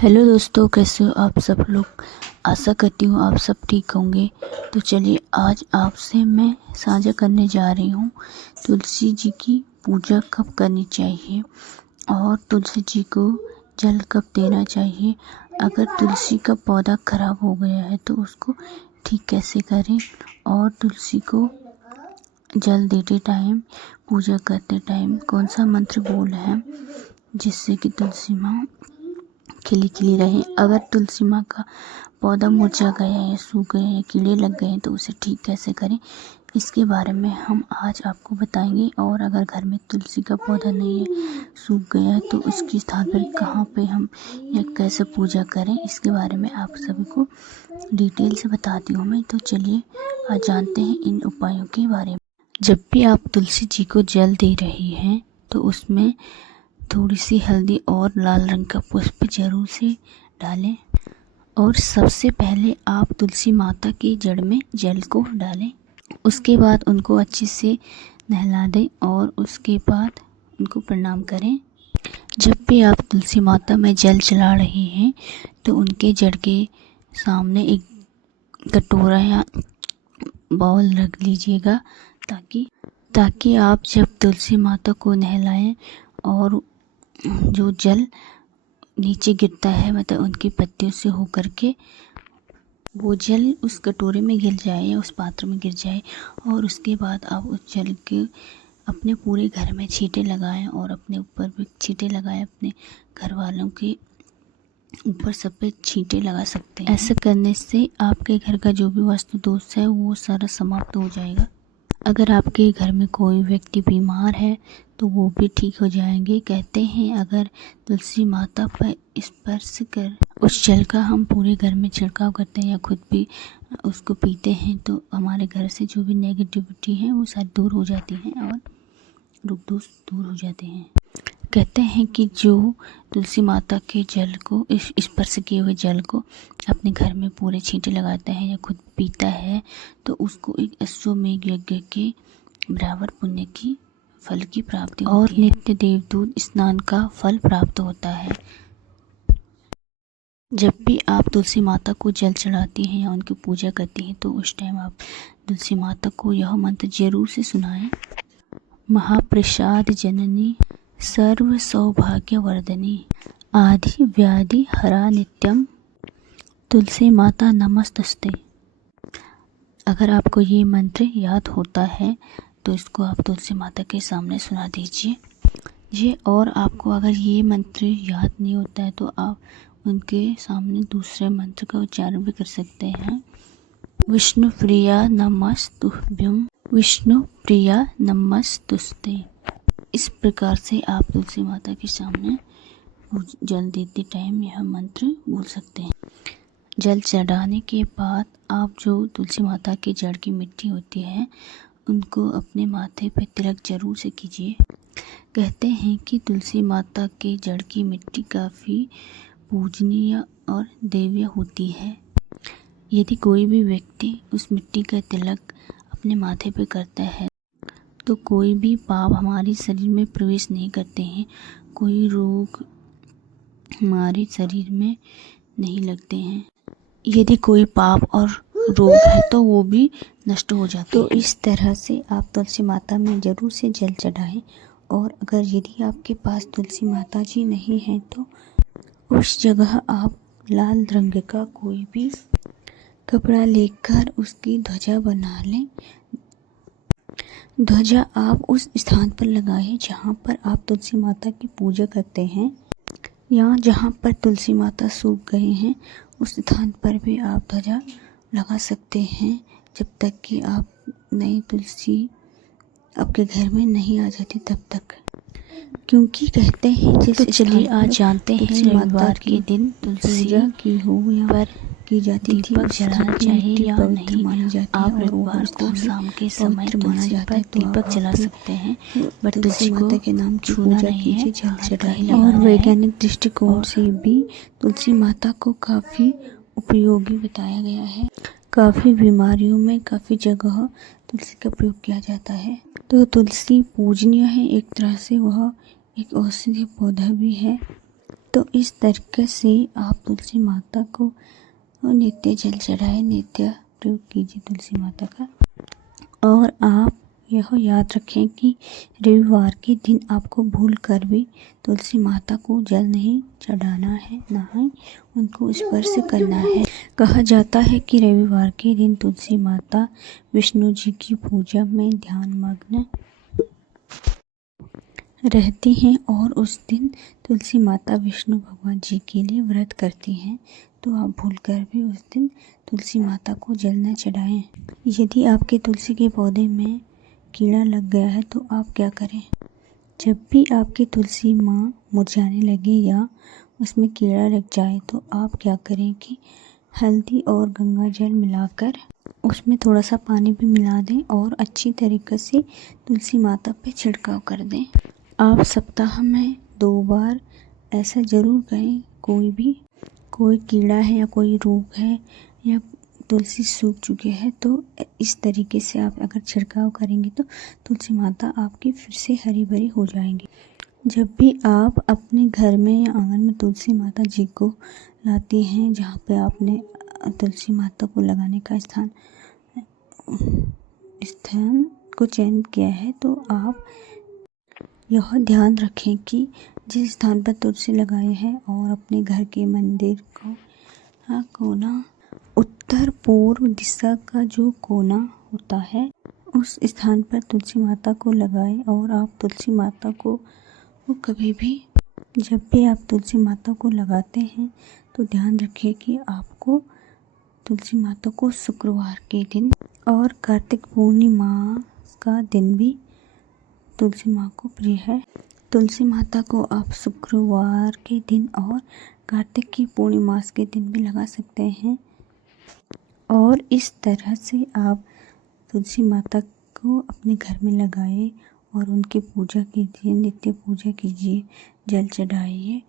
Hello दोस्तों, कैसे हो आप सब लोग। आशा करती हूँ आप सब ठीक होंगे। तो चलिए आज आपसे मैं साझा करने जा रही हूँ तुलसी जी की पूजा कब करनी चाहिए और तुलसी जी को जल कब देना चाहिए। अगर तुलसी का पौधा खराब हो गया है तो उसको ठीक कैसे करें और तुलसी को जल देते टाइम, पूजा करते टाइम कौन सा मंत्र बोल है जिससे कि तुलसी माँ खिली खिली रहे। अगर तुलसी माँ का पौधा मुरझा गया है, सूख गया है, कीड़े लग गए हैं तो उसे ठीक कैसे करें, इसके बारे में हम आज आपको बताएंगे। और अगर घर में तुलसी का पौधा नहीं है, सूख गया है, तो उसके स्थान पर कहाँ पे हम या कैसे पूजा करें, इसके बारे में आप सभी को डिटेल से बताती हूँ मैं। तो चलिए आज जानते हैं इन उपायों के बारे में। जब भी आप तुलसी जी को जल दे रही हैं तो उसमें थोड़ी सी हल्दी और लाल रंग का पुष्प जरूर से डालें। और सबसे पहले आप तुलसी माता की जड़ में जल को डालें। उसके बाद उनको अच्छे से नहला दें और उसके बाद उनको प्रणाम करें। जब भी आप तुलसी माता में जल चला रही हैं तो उनके जड़ के सामने एक कटोरा या बाउल रख लीजिएगा ताकि आप जब तुलसी माता को नहलाएं और जो जल नीचे गिरता है, मतलब उनकी पत्तियों से होकर के वो जल उस कटोरे में गिर जाए या उस पात्र में गिर जाए। और उसके बाद आप उस जल के अपने पूरे घर में छींटे लगाएं और अपने ऊपर भी छींटे लगाएं, अपने घर वालों के ऊपर सब पे छींटे लगा सकते हैं। ऐसा करने से आपके घर का जो भी वास्तु दोष है वो सारा समाप्त हो जाएगा। अगर आपके घर में कोई व्यक्ति बीमार है तो वो भी ठीक हो जाएंगे। कहते हैं अगर तुलसी माता पर स्पर्श कर उस जल का हम पूरे घर में छिड़काव करते हैं या खुद भी उसको पीते हैं तो हमारे घर से जो भी नेगेटिविटी है वो सारी दूर हो जाती है और रोग दोष दूर हो जाते हैं। कहते हैं कि जो तुलसी माता के जल को स्पर्श किए हुए जल को अपने घर में पूरे छींटे लगाता है या खुद पीता है तो उसको एक अश्वमेध यज्ञ के बराबर पुण्य की फल की प्राप्ति होती और नित्य देवदूत स्नान का फल प्राप्त होता है। जब भी आप तुलसी माता को जल चढ़ाती हैं या उनकी पूजा करती हैं तो उस टाइम आप तुलसी माता को यह मंत्र जरूर से सुनाएं। महाप्रसाद जननी सर्व सौभाग्य वर्धनी आदि व्याधि हरा नित्यम तुलसी माता नमस्तस्ते। अगर आपको ये मंत्र याद होता है तो इसको आप तुलसी माता के सामने सुना दीजिए। और आपको अगर ये मंत्र याद नहीं होता है तो आप उनके सामने दूसरे मंत्र का उच्चारण भी कर सकते हैं। विष्णु प्रिया नमस्तुभ्यम विष्णु प्रिया नमस्तुस्ते। इस प्रकार से आप तुलसी माता के सामने जल देते टाइम यह मंत्र बोल सकते हैं। जल चढ़ाने के बाद आप जो तुलसी माता की जड़ की मिट्टी होती है उनको अपने माथे पर तिलक जरूर से कीजिए। कहते हैं कि तुलसी माता के जड़ की मिट्टी काफ़ी पूजनीय और देव्य होती है। यदि कोई भी व्यक्ति उस मिट्टी का तिलक अपने माथे पर करता है तो कोई भी पाप हमारे शरीर में प्रवेश नहीं करते हैं, कोई रोग हमारे शरीर में नहीं लगते हैं। यदि कोई पाप और रोग है तो वो भी नष्ट हो जाते हैं। तो इस तरह से आप तुलसी माता में जरूर से जल चढ़ाएं। और अगर यदि आपके पास तुलसी माता जी नहीं है तो उस जगह आप लाल रंग का कोई भी कपड़ा लेकर उसकी ध्वजा बना लें। ध्वजा आप उस स्थान पर लगाएं जहाँ पर आप तुलसी माता की पूजा करते हैं या जहाँ पर तुलसी माता सूख गए हैं उस स्थान पर भी आप ध्वजा लगा सकते हैं जब तक कि आप नई तुलसी आपके घर में नहीं आ जाती तब तक। क्योंकि कहते हैं जैसे तो चलिए आज जानते हैं रविवार के दिन तुलसी की हो या पर की जाती दीपक जलाना चाहिए या नहीं मानी जाती है। आप रविवार को शाम के समय तुलसी पर दीपक जला सकते हैं बट तुलसी माता के नाम की पूजा कीजिए, जल चढ़ाइए। और वैज्ञानिक दृष्टिकोण से भी तुलसी माता को काफ़ी उपयोगी बताया गया है। काफ़ी बीमारियों में काफ़ी जगह तुलसी का प्रयोग किया जाता है। तो तुलसी पूजनीय है एक तरह से, वह एक औषधीय पौधा भी है। तो इस तरीके से आप तुलसी माता को नित्य जल चढ़ाएं, नित्य प्रयोग कीजिए तुलसी माता का। और आप यह याद रखें कि रविवार के दिन आपको भूल कर भी तुलसी माता को जल नहीं चढ़ाना है, ना ही उनको स्पर्श करना है। कहा जाता है कि रविवार के दिन तुलसी माता विष्णु जी की पूजा में ध्यान मग्न रहती हैं और उस दिन तुलसी माता विष्णु भगवान जी के लिए व्रत करती हैं। तो आप भूलकर भी उस दिन तुलसी माता को जल न चढ़ाएं। यदि आपके तुलसी के पौधे में कीड़ा लग गया है तो आप क्या करें? जब भी आपकी तुलसी माँ मुरझाने लगे या उसमें कीड़ा लग जाए तो आप क्या करें कि हल्दी और गंगा जल मिलाकर उसमें थोड़ा सा पानी भी मिला दें और अच्छी तरीके से तुलसी माता पे छिड़काव कर दें। आप सप्ताह में 2 बार ऐसा ज़रूर करें। कोई कीड़ा है या कोई रोग है या तुलसी सूख चुके हैं तो इस तरीके से आप अगर छिड़काव करेंगे तो तुलसी माता आपकी फिर से हरी भरी हो जाएंगी। जब भी आप अपने घर में या आंगन में तुलसी माता जी को लाते हैं, जहाँ पे आपने तुलसी माता को लगाने का स्थान को चयन किया है, तो आप यह ध्यान रखें कि जिस स्थान पर तुलसी लगाए हैं और अपने घर के मंदिर को कोना उत्तर पूर्व दिशा का जो कोना होता है उस स्थान पर तुलसी माता को लगाएं। और आप तुलसी माता को कभी भी जब भी आप तुलसी माता को लगाते हैं तो ध्यान रखिए कि आपको तुलसी माता को शुक्रवार के दिन और कार्तिक पूर्णिमा का दिन भी तुलसी माँ को प्रिय है। तुलसी माता को आप शुक्रवार के दिन और कार्तिक की पूर्णिमास के दिन भी लगा सकते हैं। और इस तरह से आप तुलसी माता को अपने घर में लगाइए और उनकी पूजा कीजिए, नित्य पूजा कीजिए, जल चढ़ाइए।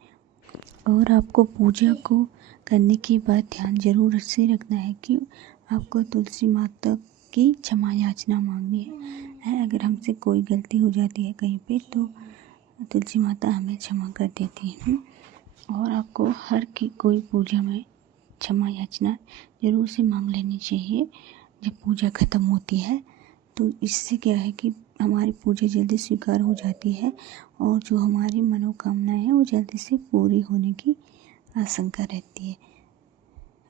और आपको पूजा को करने के बाद ध्यान जरूर से रखना है कि आपको तुलसी माता की क्षमा याचना मांगनी है। अगर हमसे कोई गलती हो जाती है कहीं पे तो तुलसी माता हमें क्षमा कर देती हैं। और आपको कोई पूजा में क्षमा याचना जरूर से मांग लेनी चाहिए जब पूजा ख़त्म होती है। तो इससे क्या है कि हमारी पूजा जल्दी स्वीकार हो जाती है और जो हमारी मनोकामनाएं हैं वो जल्दी से पूरी होने की आशंका रहती है।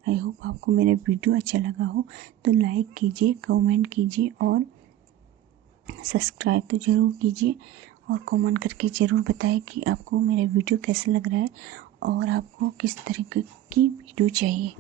आई होप आपको मेरा वीडियो अच्छा लगा हो तो लाइक कीजिए, कमेंट कीजिए और सब्सक्राइब तो ज़रूर कीजिए। और कमेंट करके ज़रूर बताएं कि आपको मेरा वीडियो कैसा लग रहा है और आपको किस तरीके की वीडियो चाहिए।